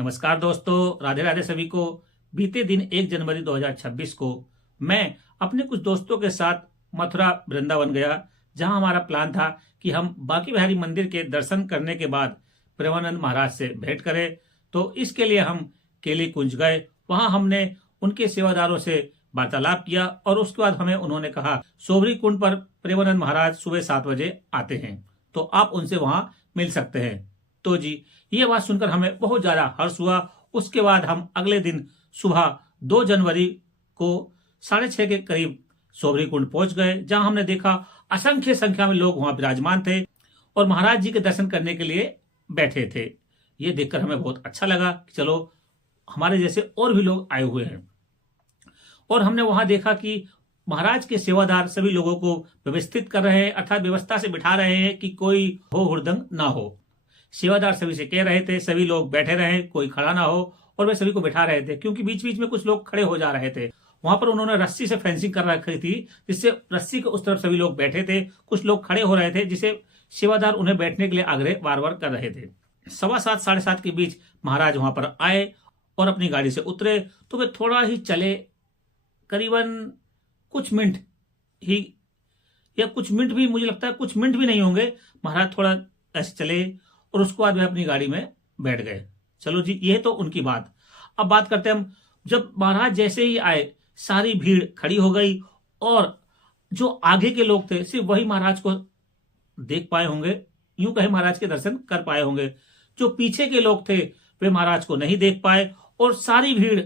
नमस्कार दोस्तों, राधे राधे सभी को। बीते दिन 1 जनवरी 2026 को मैं अपने कुछ दोस्तों के साथ मथुरा वृंदावन गया, जहां हमारा प्लान था कि हम बांके बिहारी मंदिर के दर्शन करने के बाद प्रेमानंद महाराज से भेंट करें। तो इसके लिए हम केली कुंज गए। वहां हमने उनके सेवादारों से वार्तालाप किया और उसके बाद हमें उन्होंने कहा सोबरी कुंड पर प्रेमानंद महाराज सुबह 7 बजे आते हैं, तो आप उनसे वहां मिल सकते हैं। तो जी, ये बात सुनकर हमें बहुत ज्यादा हर्ष हुआ। उसके बाद हम अगले दिन सुबह 2 जनवरी को 6:30 के करीब सोबरी कुंड पहुंच गए, जहां हमने देखा असंख्य संख्या में लोग वहां विराजमान थे और महाराज जी के दर्शन करने के लिए बैठे थे। ये देखकर हमें बहुत अच्छा लगा कि चलो हमारे जैसे और भी लोग आए हुए हैं। और हमने वहां देखा कि महाराज के सेवादार सभी लोगों को व्यवस्थित कर रहे हैं, अर्थात व्यवस्था से बिठा रहे हैं कि कोई हो हुड़दंग ना हो। सेवादार सभी से कह रहे थे सभी लोग बैठे रहे, कोई खड़ा ना हो, और वे सभी को बिठा रहे थे, क्योंकि बीच बीच में कुछ लोग खड़े हो जा रहे थे। वहां पर उन्होंने रस्सी से फेंसिंग कर रखी थी, जिससे रस्सी के उस तरफ सभी लोग बैठे थे, कुछ लोग खड़े हो रहे थे, जिसे सेवादार उन्हें बैठने के लिए आग्रह बार बार कर रहे थे। 7:15 7:30 के बीच महाराज वहां पर आए और अपनी गाड़ी से उतरे। तो वे थोड़ा ही चले, करीबन कुछ मिनट ही, या कुछ मिनट भी, मुझे लगता है कुछ मिनट भी नहीं होंगे, महाराज थोड़ा ऐसे चले और उसके बाद वे अपनी गाड़ी में बैठ गए। चलो जी, ये तो उनकी बात। अब बात करते हैं हम, जब महाराज जैसे ही आए सारी भीड़ खड़ी हो गई और जो आगे के लोग थे सिर्फ वही महाराज को देख पाए होंगे, यूं कहे महाराज के दर्शन कर पाए होंगे। जो पीछे के लोग थे वे महाराज को नहीं देख पाए और सारी भीड़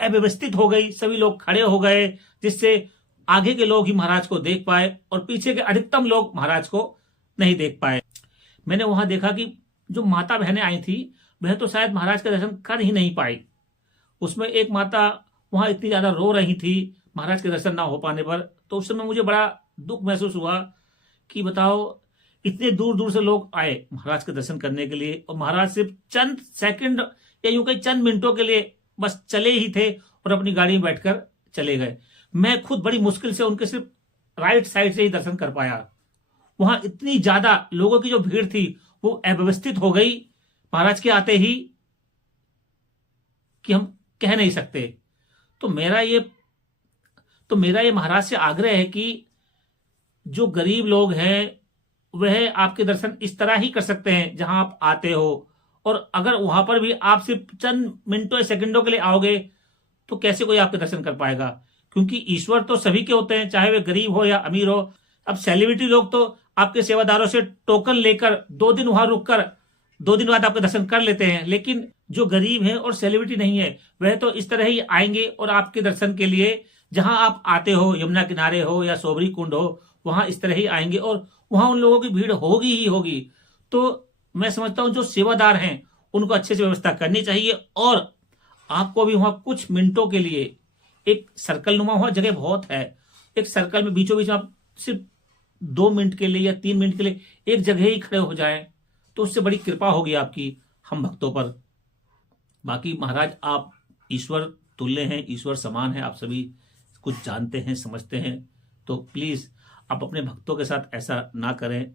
अव्यवस्थित हो गई, सभी लोग खड़े हो गए, जिससे आगे के लोग ही महाराज को देख पाए और पीछे के अधिकतम लोग महाराज को नहीं देख पाए। मैंने वहां देखा कि जो माता बहनें आई थी वह तो शायद महाराज का दर्शन कर ही नहीं पाई। उसमें एक माता वहां इतनी ज्यादा रो रही थी महाराज के दर्शन ना हो पाने पर। तो उस समय मुझे बड़ा दुख महसूस हुआ कि बताओ, इतने दूर दूर से लोग आए महाराज के दर्शन करने के लिए और महाराज सिर्फ चंद सेकंड या यूं कहीं चंद मिनटों के लिए बस चले ही थे और अपनी गाड़ी में बैठकर चले गए। मैं खुद बड़ी मुश्किल से उनके सिर्फ राइट साइड से ही दर्शन कर पाया। वहां इतनी ज्यादा लोगों की जो भीड़ थी वो अव्यवस्थित हो गई महाराज के आते ही कि हम कह नहीं सकते। तो मेरा ये महाराज से आग्रह है कि जो गरीब लोग हैं वह आपके दर्शन इस तरह ही कर सकते हैं जहां आप आते हो, और अगर वहां पर भी आप सिर्फ चंद मिनटों या सेकंडों के लिए आओगे तो कैसे कोई आपके दर्शन कर पाएगा, क्योंकि ईश्वर तो सभी के होते हैं, चाहे वे गरीब हो या अमीर हो। अब सेलिब्रिटी लोग तो आपके सेवादारों से टोकन लेकर 2 दिन वहां रुककर 2 दिन बाद आपके दर्शन कर लेते हैं, लेकिन जो गरीब है और सेलिब्रिटी नहीं है वह तो इस तरह ही आएंगे और आपके दर्शन के लिए जहां आप आते हो, यमुना किनारे हो या सोबरी कुंड हो, वहां इस तरह ही आएंगे और वहां उन लोगों की भीड़ होगी ही होगी। तो मैं समझता हूं जो सेवादार हैं उनको अच्छे से व्यवस्था करनी चाहिए और आपको भी वहां कुछ मिनटों के लिए एक सर्कल नुमा, हुआ जगह बहुत है, एक सर्कल में बीचों बीच आप सिर्फ 2 मिनट के लिए या 3 मिनट के लिए एक जगह ही खड़े हो जाएं, तो उससे बड़ी कृपा होगी आपकी हम भक्तों पर। बाकी महाराज आप ईश्वर तुल्य हैं, ईश्वर समान है, आप सभी कुछ जानते हैं, समझते हैं। तो प्लीज आप अपने भक्तों के साथ ऐसा ना करें।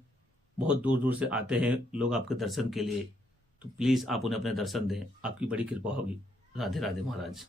बहुत दूर दूर से आते हैं लोग आपके दर्शन के लिए, तो प्लीज आप उन्हें अपने दर्शन दें, आपकी बड़ी कृपा होगी। राधे राधे महाराज।